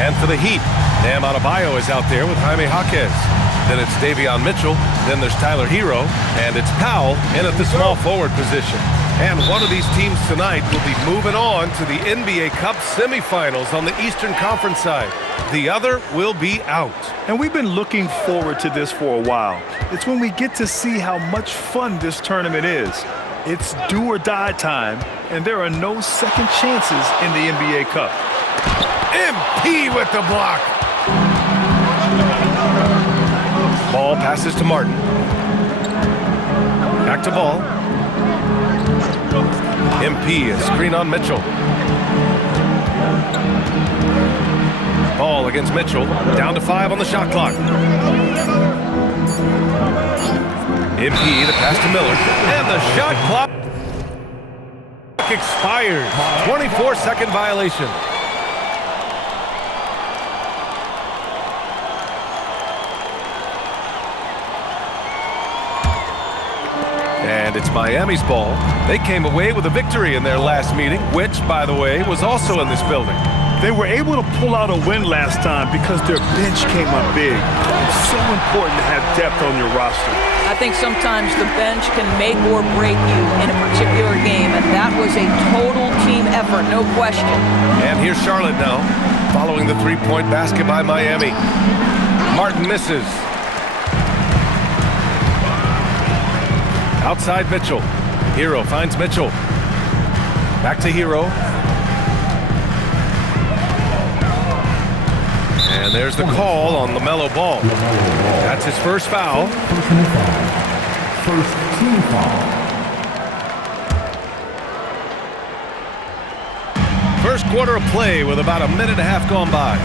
And for the Heat, Bam Adebayo is out there with Jaime Jaquez. Then it's Davion Mitchell. Then there's Tyler Hero. And it's Powell in at the small forward position. And one of these teams tonight will be moving on to the NBA Cup semifinals on the Eastern Conference side. The other will be out. And we've been looking forward to this for a while. It's when we get to see how much fun this tournament is. It's do or die time, and there are no second chances in the NBA Cup. MP with the block. Ball passes to Martin. Back to Ball. MP, a screen on Mitchell. Ball against Mitchell. Down to 5 on the shot clock. MP, the pass to Miller. And the shot clock expires. 24-second violation. And it's Miami's ball. They came away with a victory in their last meeting, which, by the way, was also in this building. They were able to pull out a win last time because their bench came up big. It's so important to have depth on your roster. I think sometimes the bench can make or break you in a particular game, and that was a total team effort, no question. And here's Charlotte now, following the three-point basket by Miami. Martin misses. Outside Mitchell. Hero finds Mitchell. Back to Hero. And there's the call on LaMelo Ball. That's his first foul. Personal foul. First team foul. First quarter of play with about a minute and a half gone by.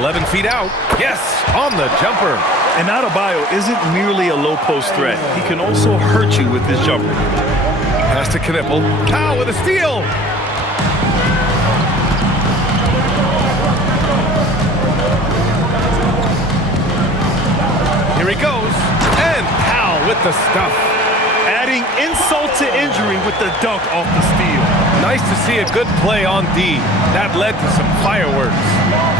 11 feet out. Yes, on the jumper. And Adebayo isn't merely a low-post threat. He can also hurt you with his jumper. Pass to Knipple. Powell with a steal. Here he goes. And Powell with the stuff. Adding insult to injury with the dunk off the steal. Nice to see a good play on D. That led to some fireworks.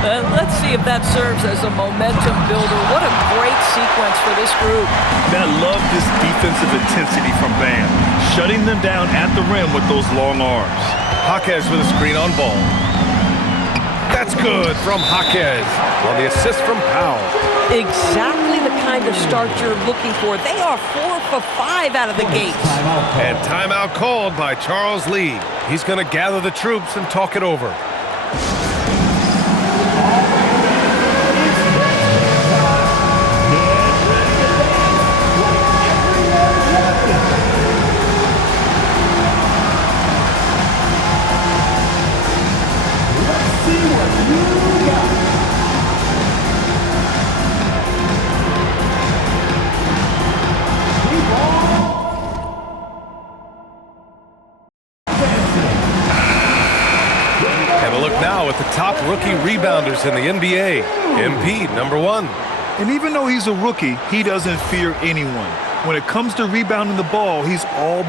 Let's see if that serves as a momentum builder. What a great sequence for this group. I love this defensive intensity from Bam, shutting them down at the rim with those long arms. Jaquez with a screen on Ball. That's good from Jaquez on the assist from Powell. Exactly the kind of start you're looking for. They are 4 for 5 out of the gates. And timeout called by Charles Lee. He's going to gather the troops and talk it over. At the top rookie rebounders in the NBA. MP, #1. And even though he's a rookie, he doesn't fear anyone. When it comes to rebounding the ball, he's all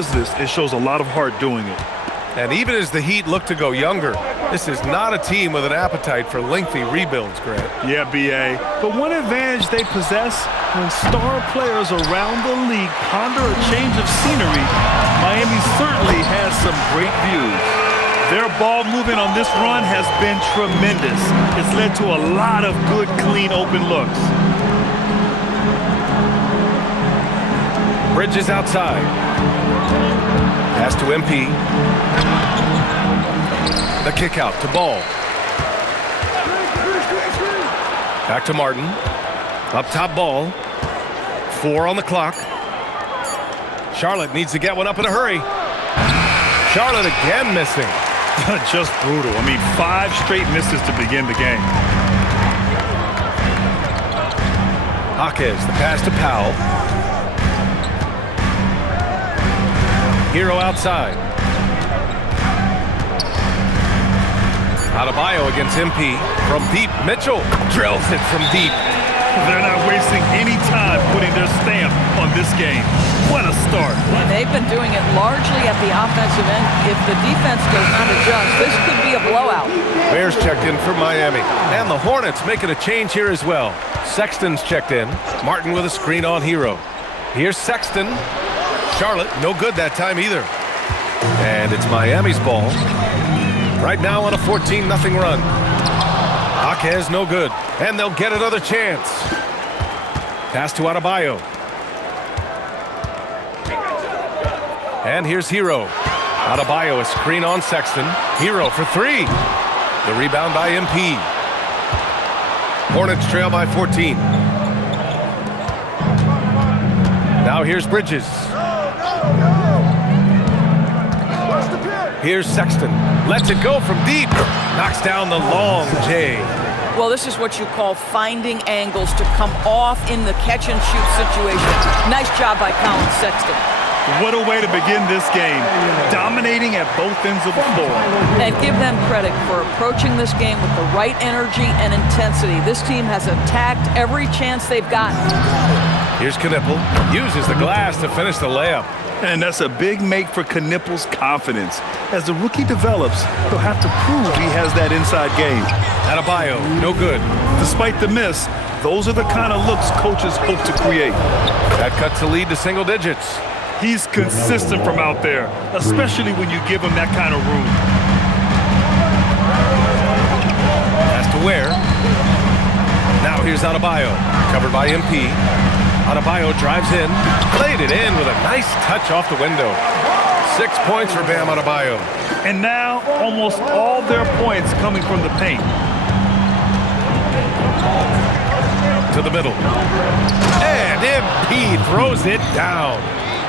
business, it shows a lot of heart doing it. And even as the Heat look to go younger, this is not a team with an appetite for lengthy rebuilds, Grant. Yeah, B.A. But one advantage they possess, when star players around the league ponder a change of scenery, Miami certainly has some great views. Their ball movement on this run has been tremendous. It's led to a lot of good, clean, open looks. Bridges outside. Pass to MP. The kick out to Ball. Back to Martin. Up top Ball. 4 on the clock. Charlotte needs to get one up in a hurry. Charlotte again missing. Just brutal. I mean, 5 straight misses to begin the game. Jaquez, the pass to Powell. Hero outside. Adebayo against MP. From deep, Mitchell drills it from deep. They're not wasting any time putting their stamp on this game. What a start. And they've been doing it largely at the offensive end. If the defense does not adjust, this could be a blowout. Bears checked in for Miami. And the Hornets making a change here as well. Sexton's checked in. Martin with a screen on Hero. Here's Sexton. Charlotte, no good that time either. And it's Miami's ball. Right now on a 14-0 run. Jaquez, no good. And they'll get another chance. Pass to Adebayo. And here's Hero. Adebayo, a screen on Sexton. Hero for 3. The rebound by MP. Hornets trail by 14. Now here's Bridges. Here's Sexton. Lets it go from deep. Knocks down the long J. Well, this is what you call finding angles to come off in the catch-and-shoot situation. Nice job by Colin Sexton. What a way to begin this game. Dominating at both ends of the floor. And give them credit for approaching this game with the right energy and intensity. This team has attacked every chance they've gotten. Here's Knipple. Uses the glass to finish the layup. And that's a big make for Knipple's confidence. As the rookie develops, he'll have to prove he has that inside game. Adebayo, no good. Despite the miss, those are the kind of looks coaches hope to create. That cuts the lead to single digits. He's consistent from out there, especially when you give him that kind of room. Pass to Ware. Now here's Adebayo, covered by MP. Adebayo drives in, played it in with a nice touch off the window. 6 points for Bam Adebayo. And now, almost all their points coming from the paint. To the middle. And MP throws it down.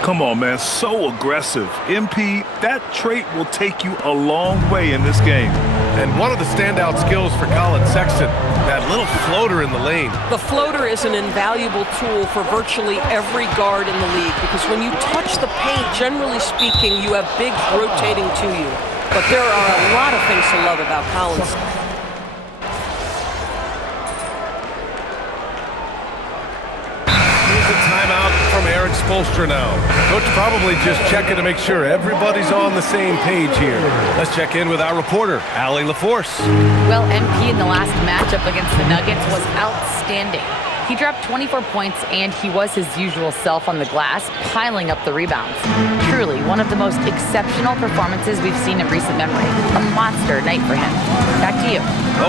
Come on, man, so aggressive. MP, that trait will take you a long way in this game. And one of the standout skills for Colin Sexton, that little floater in the lane. The floater is an invaluable tool for virtually every guard in the league because when you touch the paint, generally speaking, you have bigs rotating to you. But there are a lot of things to love about Colin. Here's a timeout from Eric Spoelstra now. Coach probably just checking to make sure everybody's on the same page here. Let's check in with our reporter, Allie LaForce. Well, MP in the last matchup against the Nuggets was outstanding. He dropped 24 points, and he was his usual self on the glass, piling up the rebounds. Truly, one of the most exceptional performances we've seen in recent memory. A monster night for him. Back to you.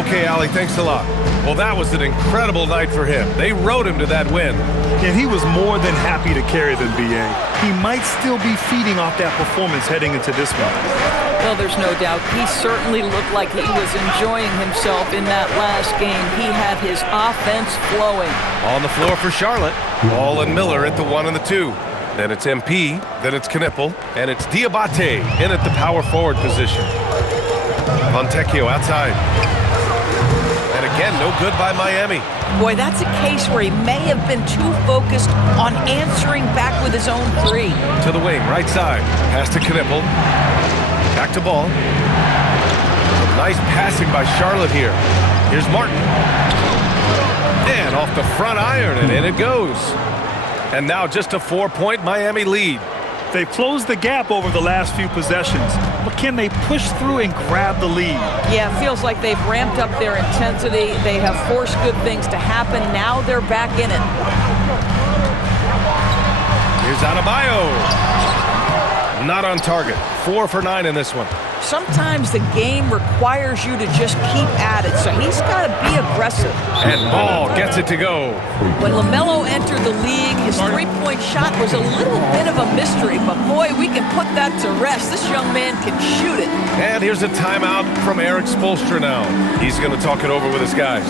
Okay, Allie, thanks a lot. Well, that was an incredible night for him. They rode him to that win. And he was more than happy to carry them, B.A. He might still be feeding off that performance heading into this one. Well, there's no doubt. He certainly looked like he was enjoying himself in that last game. He had his offense flowing. On the floor for Charlotte, Ball and Miller at the 1 and the 2. Then it's MP, then it's Knipple, and it's Diabate in at the power forward position. Fontecchio outside. And again, no good by Miami. Boy, that's a case where he may have been too focused on answering back with his own 3. To the wing, right side. Pass to Knipple. Back to Ball. Some nice passing by Charlotte here. Here's Martin. And off the front iron, and in it goes. And now just a 4-point Miami lead. They've closed the gap over the last few possessions, but can they push through and grab the lead? Yeah, it feels like they've ramped up their intensity. They have forced good things to happen. Now they're back in it. Here's Adebayo. Not on target. 4 for 9 in this one. Sometimes the game requires you to just keep at it, so he's got to be aggressive. And Ball gets it to go. When LaMelo entered the league, his three-point shot was a little bit of a mystery, but boy, we can put that to rest. This young man can shoot it. And here's a timeout from Eric Spoelstra now. He's going to talk it over with his guys.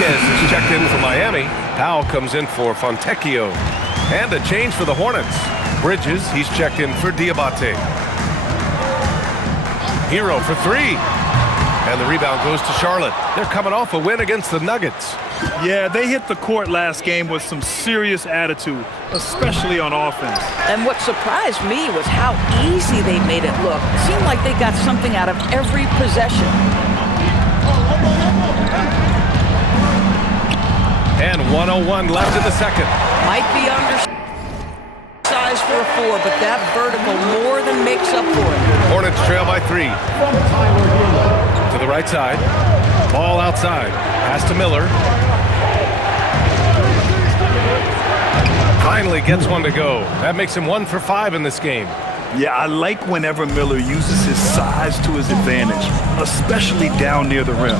Is checked in for Miami. Powell comes in for Fontecchio. And a change for the Hornets. Bridges, he's checked in for Diabate. Hero for 3. And the rebound goes to Charlotte. They're coming off a win against the Nuggets. Yeah, they hit the court last game with some serious attitude, especially on offense. And what surprised me was how easy they made it look. It seemed like they got something out of every possession. And 1:01 left in the second. Might be undersized for a 4, but that vertical more than makes up for it. Hornets trail by 3. To the right side. Ball outside. Pass to Miller. Finally gets one to go. That makes him 1 for 5 in this game. Yeah, I like whenever Miller uses his size to his advantage, especially down near the rim.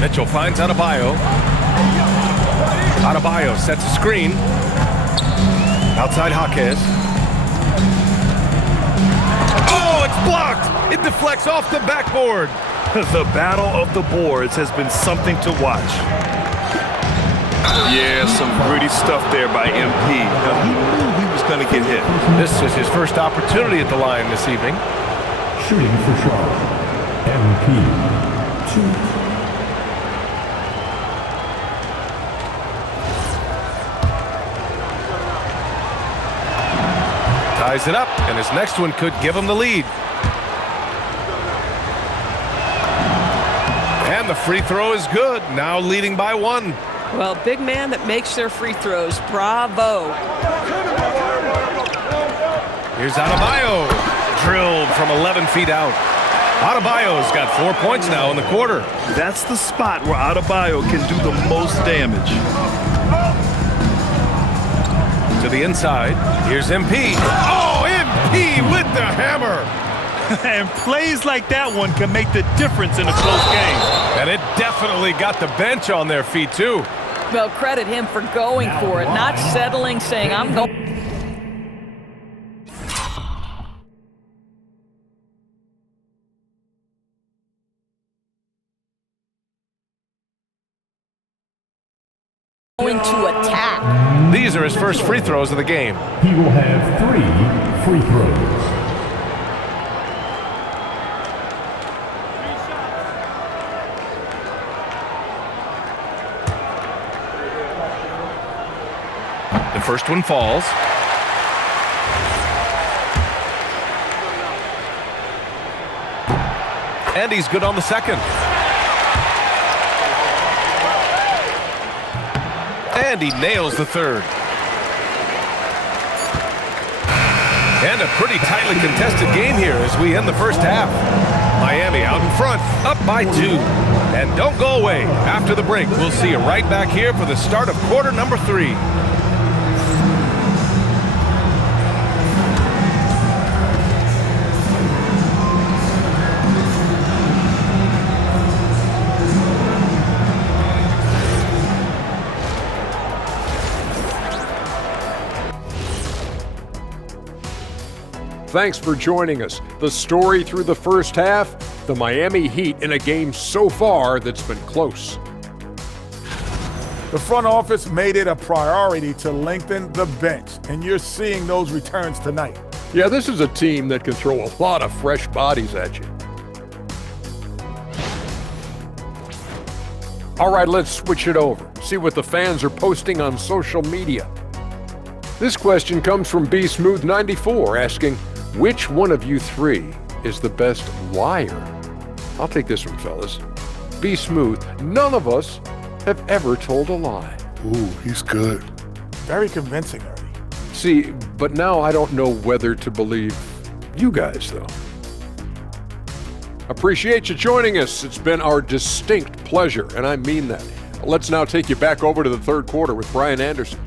Mitchell finds Adebayo. Adebayo sets a screen. Outside Jaquez. Oh, it's blocked! It deflects off the backboard. The battle of the boards has been something to watch. Yeah, some pretty stuff there by MP. Now, he knew he was going to get hit. This is his first opportunity at the line this evening. Shooting for Charlotte, MP, 2. Ties it up, and his next one could give him the lead. And the free throw is good, now leading by 1. Well, big man that makes their free throws. Bravo. Here's Adebayo, drilled from 11 feet out. Adebayo's got 4 points now in the quarter. That's the spot where Adebayo can do the most damage. To the inside, here's MP. Oh, MP with the hammer. And plays like that one can make the difference in a close game. And it definitely got the bench on their feet, too. Well, credit him for going for it, not settling, saying, I'm going. Going to attack. These are his first free throws of the game. He will have 3 free throws. The first one falls. And he's good on the second. And he nails the third. And a pretty tightly contested game here as we end the first half. Miami out in front, up by 2. And don't go away. After the break, we'll see you right back here for the start of quarter number 3. Thanks for joining us. The story through the first half, the Miami Heat in a game so far that's been close. The front office made it a priority to lengthen the bench, and you're seeing those returns tonight. Yeah, this is a team that can throw a lot of fresh bodies at you. All right, let's switch it over. See what the fans are posting on social media. This question comes from B Smooth 94 asking, which one of you three is the best liar? I'll take this one, fellas. B Smooth, none of us have ever told a lie. Ooh, he's good. Very convincing, Ernie. See, but now I don't know whether to believe you guys, though. Appreciate you joining us. It's been our distinct pleasure, and I mean that. Let's now take you back over to the third quarter with Brian Anderson.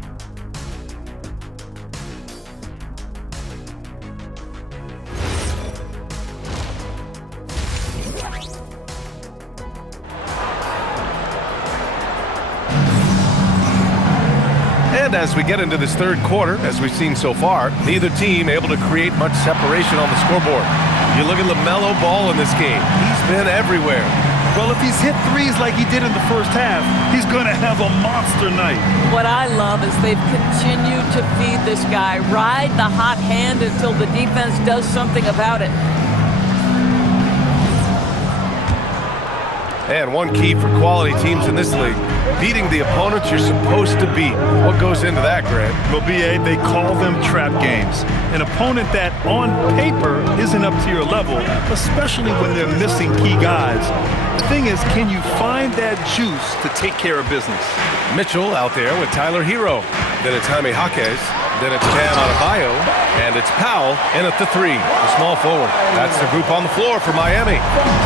And as we get into this third quarter, as we've seen so far, neither team able to create much separation on the scoreboard. You look at LaMelo Ball in this game. He's been everywhere. Well, if he's hit threes like he did in the first half, he's going to have a monster night. What I love is they've continued to feed this guy. Ride the hot hand until the defense does something about it. And one key for quality teams in this league, beating the opponents you're supposed to beat. What goes into that, Grant? Well, BA, they call them trap games. An opponent that, on paper, isn't up to your level, especially when they're missing key guys. The thing is, can you find that juice to take care of business? Mitchell out there with Tyler Hero. Then it's Jaime Jaquez. Then it's Bam Adebayo. And it's Powell in at the three, the small forward. That's the group on the floor for Miami.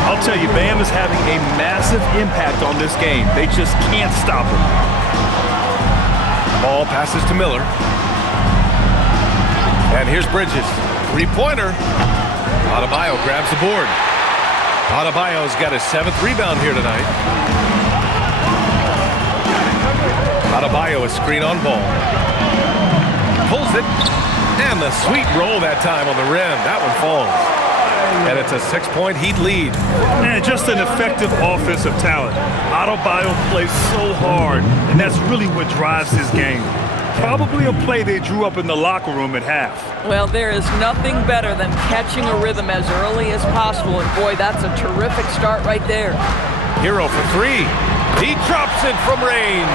I'll tell you, Bam is having a massive impact on this game. They just can't stop him. Ball passes to Miller. And here's Bridges. Three-pointer. Adebayo grabs the board. Adebayo's got his 7th rebound here tonight. Adebayo is screen on Ball. Pulls it. And the sweet roll that time on the rim. That one falls. And it's a 6-point Heat lead. Man, just an effective offensive talent. Adebayo plays so hard, and that's really what drives his game. Probably a play they drew up in the locker room at half. Well, there is nothing better than catching a rhythm as early as possible. And boy, that's a terrific start right there. Hero for three. He drops it from range.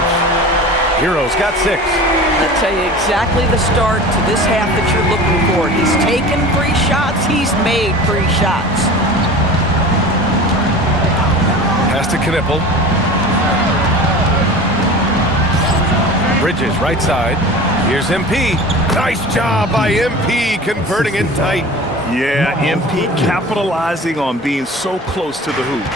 Hero's got 6. I'll tell you exactly the start to this half that you're looking for. He's taken 3 shots. He's made 3 shots. Pass to Knipple. Bridges, right side. Here's MP. Nice job by MP converting it tight. Yeah, MP capitalizing on being so close to the hoop.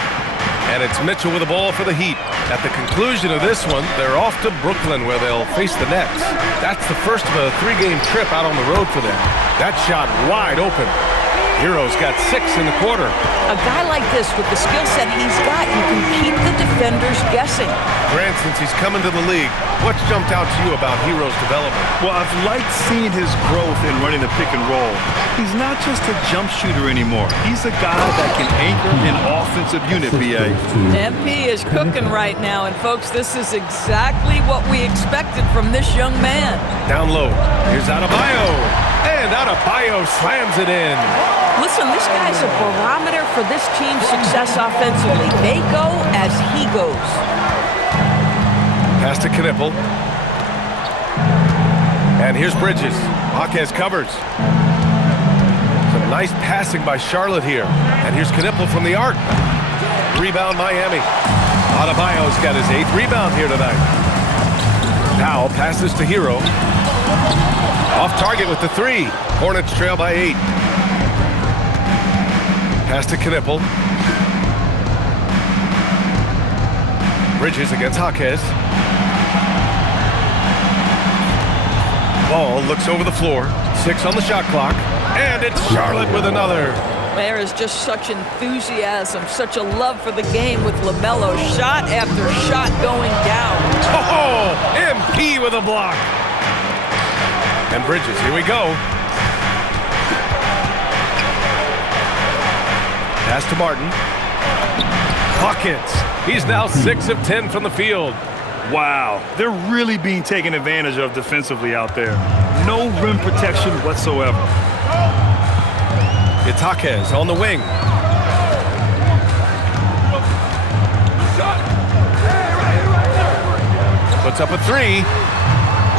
And it's Mitchell with the ball for the Heat. At the conclusion of this one, they're off to Brooklyn where they'll face the Nets. That's the first of a 3-game trip out on the road for them. That shot wide open. Hero's got 6 in the quarter. A guy like this, with the skill set he's got, you can keep the defenders guessing. Grant, since he's come into the league, what's jumped out to you about Hero's development? Well, I've liked seeing his growth in running the pick and roll. He's not just a jump shooter anymore. He's a guy that can anchor an offensive unit, BA. MP is cooking right now, and folks, this is exactly what we expected from this young man. Down low. Here's Adebayo. And Adebayo slams it in. Listen, this guy's a barometer for this team's success offensively. They go as he goes. Pass to Knipple. And here's Bridges. Jaquez covers. Some nice passing by Charlotte here. And here's Knipple from the arc. Rebound Miami. Adebayo's got his 8th rebound here tonight. Powell passes to Hero. Off target with the 3. Hornets trail by 8. Pass to Knipple. Bridges against Jaquez. Ball looks over the floor. 6 on the shot clock. And it's Charlotte with another. There is just such enthusiasm, such a love for the game with LaMelo. Shot after shot going down. Oh, MP with a block. And Bridges, here we go. Pass to Martin. Hawkins. He's now 6 of 10 from the field. Wow, they're really being taken advantage of defensively out there. No rim protection whatsoever. It's Jaquez on the wing. Puts up a 3.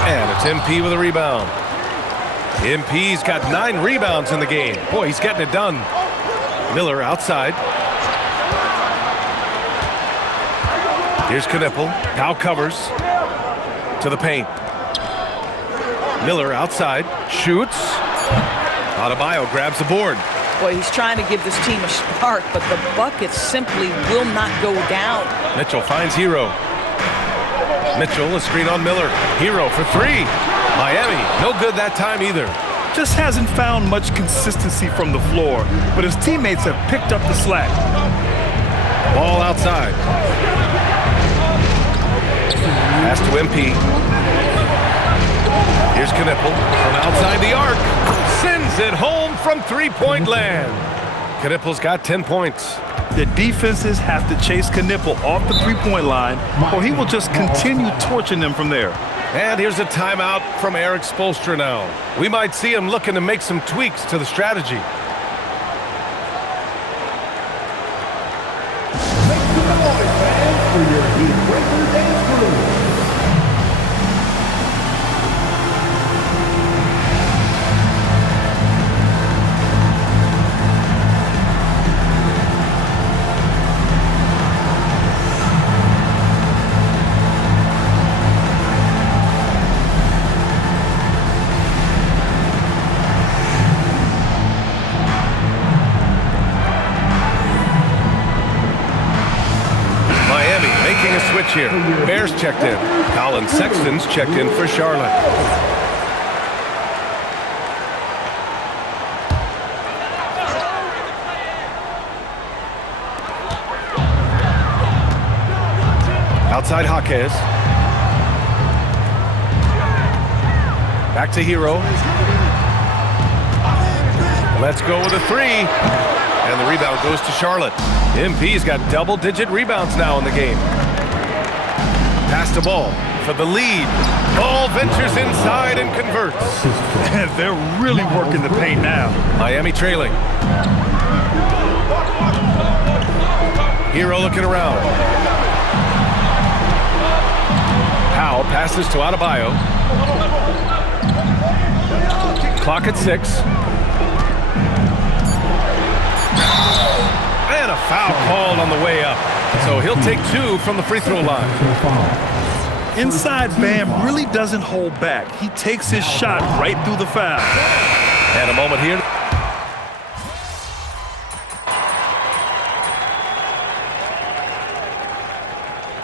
And it's MP with a rebound. MP's got 9 rebounds in the game. Boy, he's getting it done. Miller outside. Here's Knipple. Powell covers to the paint. Miller outside. Shoots. Adebayo grabs the board. Boy, he's trying to give this team a spark, but the buckets simply will not go down. Mitchell finds Hero. Mitchell, a screen on Miller. Hero for 3. Miami, no good that time either. Just hasn't found much consistency from the floor, but his teammates have picked up the slack. Ball outside. Pass to MP. Here's Knipple from outside the arc. Sends it home from three-point land. Knipple's got 10 points. The defenses have to chase Knipple off the three-point line, or he will just continue torching them from there. And here's a timeout from Eric Spoelstra now. We might see him looking to make some tweaks to the strategy. Make some noise, fans, for your Heat Breaker dance crew. Switch here. Bears checked in. Colin Sexton's checked in for Charlotte. Outside Jaquez. Back to Hero. Let's go with a 3. And the rebound goes to Charlotte. MP's got double-digit rebounds now in the game. Pass the ball for the lead. Ball ventures inside and converts. They're really working the paint now. Miami trailing. Hero looking around. Powell passes to Adebayo. Clock at 6. And a foul called on the way up. So he'll take 2 from the free throw line. Inside Bam really doesn't hold back. He takes his shot right through the foul. And a moment here.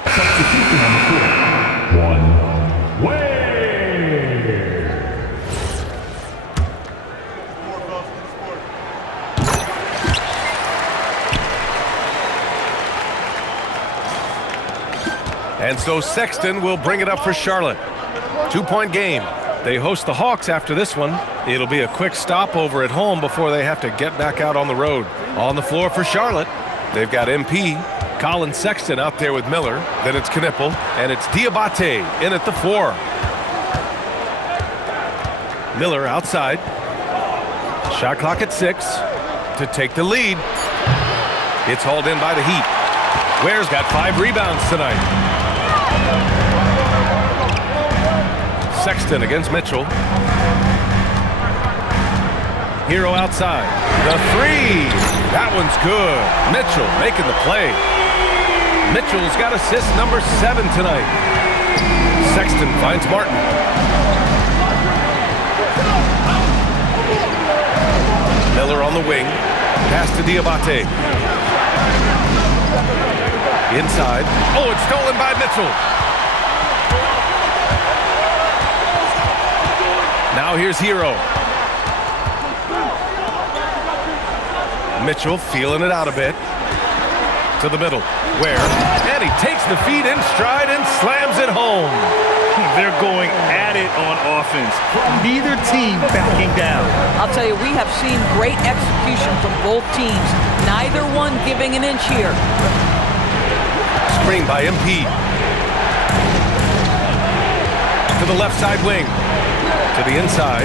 Substitution on the court. One. Wade. And so Sexton will bring it up for Charlotte. 2-point game. They host the Hawks after this one. It'll be a quick stopover at home before they have to get back out on the road. On the floor for Charlotte, they've got MP, Colin Sexton out there with Miller. Then it's Knipple, and it's Diabate in at the 4. Miller outside. Shot clock at 6 to take the lead. It's hauled in by the Heat. Ware's got 5 rebounds tonight. Sexton against Mitchell. Hero outside. The 3. That one's good. Mitchell making the play. Mitchell's got assist number 7 tonight. Sexton finds Martin. Miller on the wing. Pass to Diabate. Inside. Oh, it's stolen by Mitchell. Now here's Hero. Mitchell feeling it out a bit. To the middle. Ware. And he takes the feed in stride and slams it home. They're going at it on offense. Neither team backing down. I'll tell you, we have seen great execution from both teams. Neither one giving an inch here. Screen by MP. To the left side wing. To the inside.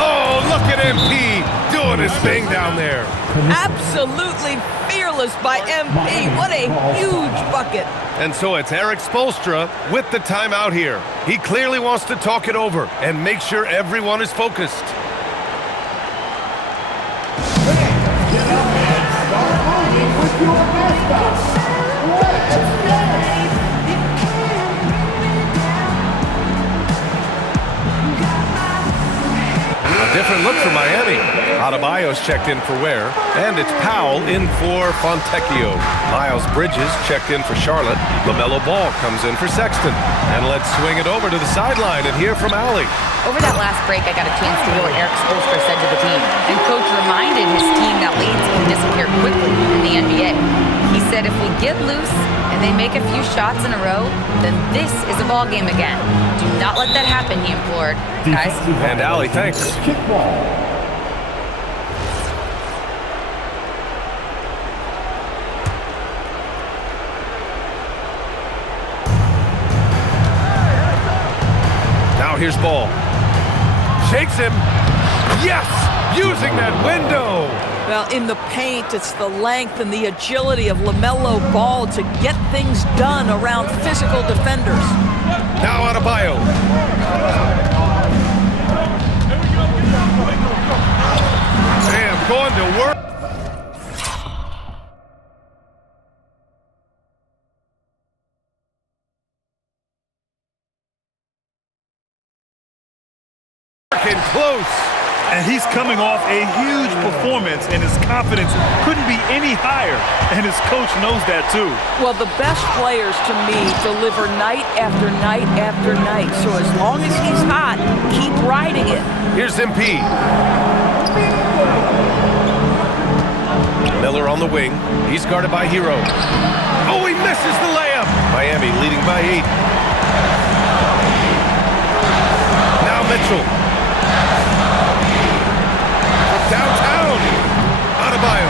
Oh, look at MP doing his thing down there. Absolutely fearless Fabulous by MP. What a huge bucket. And so it's Eric Spoelstra with the timeout here. He clearly wants to talk it over and make sure everyone is focused. Get up and start playing with your mascots. Let's go! A different look for Miami. Adebayo's checked in for Ware, and it's Powell in for Fontecchio. Miles Bridges checked in for Charlotte. LaMelo Ball comes in for Sexton. And let's swing it over to the sideline and hear from Allie. Over that last break, I got a chance to hear what Eric Spoelstra said to the team. And Coach reminded his team that leads can disappear quickly in the NBA. He said if we get loose and they make a few shots in a row, then this is a ball game again. Do not let that happen, he implored. Guys. And Allie, thanks. Kickball. Now here's Ball. Shakes him. Yes! Using that window. Well, in the paint, it's the length and the agility of LaMelo Ball to get things done around physical defenders. Now Adebayo. Bam, going to work. Working close. And he's coming off a huge performance, and his confidence couldn't be any higher. And his coach knows that, too. Well, the best players, to me, deliver night after night after night. So as long as he's hot, keep riding it. Here's MP. Miller on the wing. He's guarded by Hero. Oh, he misses the layup. Miami leading by 8. Now Mitchell. Downtown. Adebayo.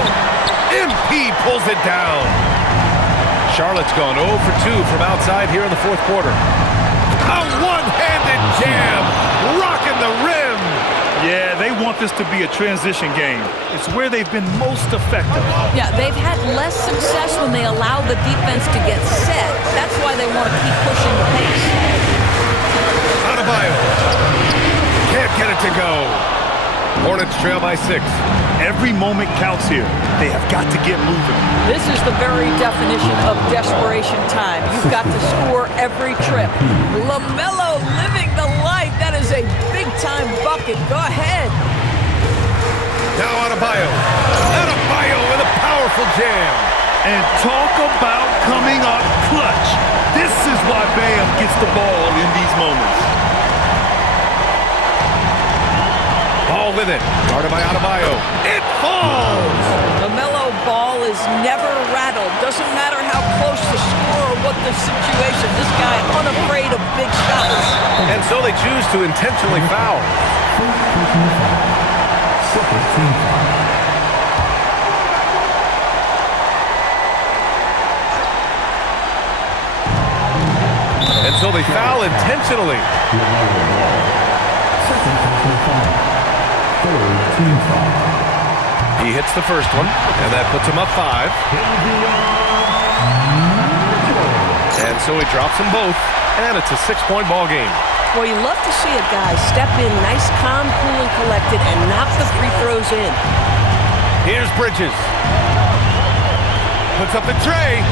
MP pulls it down. Charlotte's gone 0 for 2 from outside here in the fourth quarter. A one-handed jam. Rocking the rim. Yeah, they want this to be a transition game. It's where they've been most effective. Yeah, they've had less success when they allow the defense to get set. That's why they want to keep pushing the pace. Adebayo. Can't get it to go. Hornets trail by 6. Every moment counts here. They have got to get moving. This is the very definition of desperation time. You've got to score every trip. LaMelo living the life. That is a big-time bucket. Go ahead. Now Adebayo. Adebayo with a powerful jam. And talk about coming up clutch. This is why Bam gets the ball in these moments. Ball with it. Guarded by Adebayo. It falls! LaMelo Ball is never rattled. Doesn't matter how close the score or what the situation. This guy unafraid of big shots. And so they choose to intentionally foul. And so they foul intentionally. He hits the first one, and that puts him up 5. And so he drops them both, and it's a 6-point ball game. Well, you love to see a guy step in nice, calm, cool, and collected and knock the free throws in. Here's Bridges. Puts up the tray.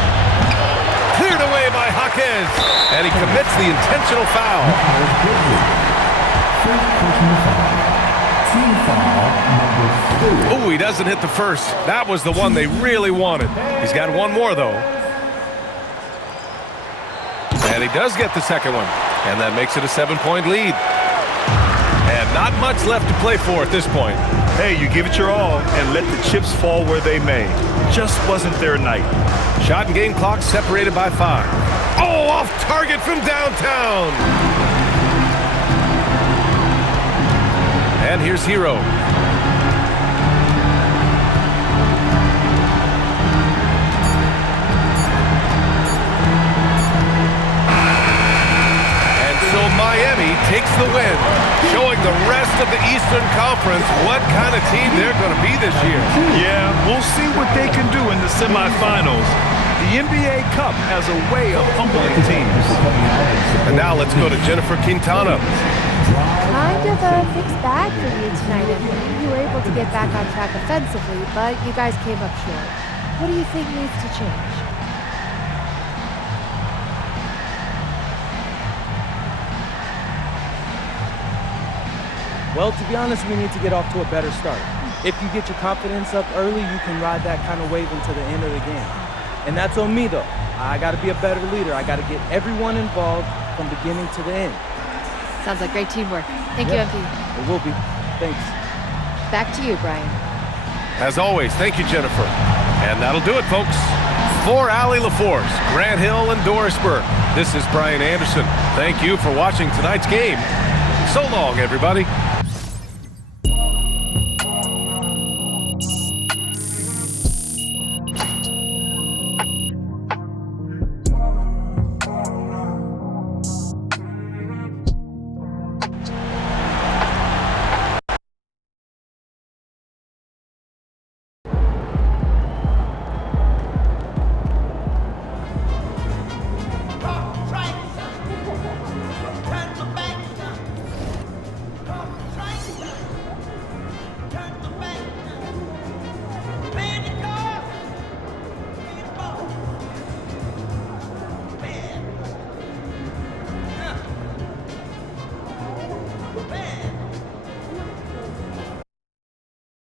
Cleared away by Jaquez. And he commits the intentional foul. Oh, he doesn't hit the first. That was the one they really wanted. He's got one more, though. And he does get the second one. And that makes it a 7-point lead. And not much left to play for at this point. Hey, you give it your all and let the chips fall where they may. Just wasn't their night. Shot and game clock separated by 5. Oh, off target from downtown. And here's Hero. And so Miami takes the win, showing the rest of the Eastern Conference what kind of team they're going to be this year. Yeah, we'll see what they can do in the semifinals. The NBA Cup has a way of humbling teams. And now let's go to Jennifer Quintana. Kind of a mixed bag for you tonight, Emily. You were able to get back on track offensively, but you guys came up short. What do you think needs to change? Well, to be honest, we need to get off to a better start. If you get your confidence up early, you can ride that kind of wave into the end of the game. And that's on me, though. I got to be a better leader. I got to get everyone involved from beginning to the end. Sounds like great teamwork. Thank you, MP. It will be. Thanks. Back to you, Brian. As always, thank you, Jennifer. And that'll do it, folks. For Allie LaForce, Grant Hill, and Dorisburg, this is Brian Anderson. Thank you for watching tonight's game. So long, everybody.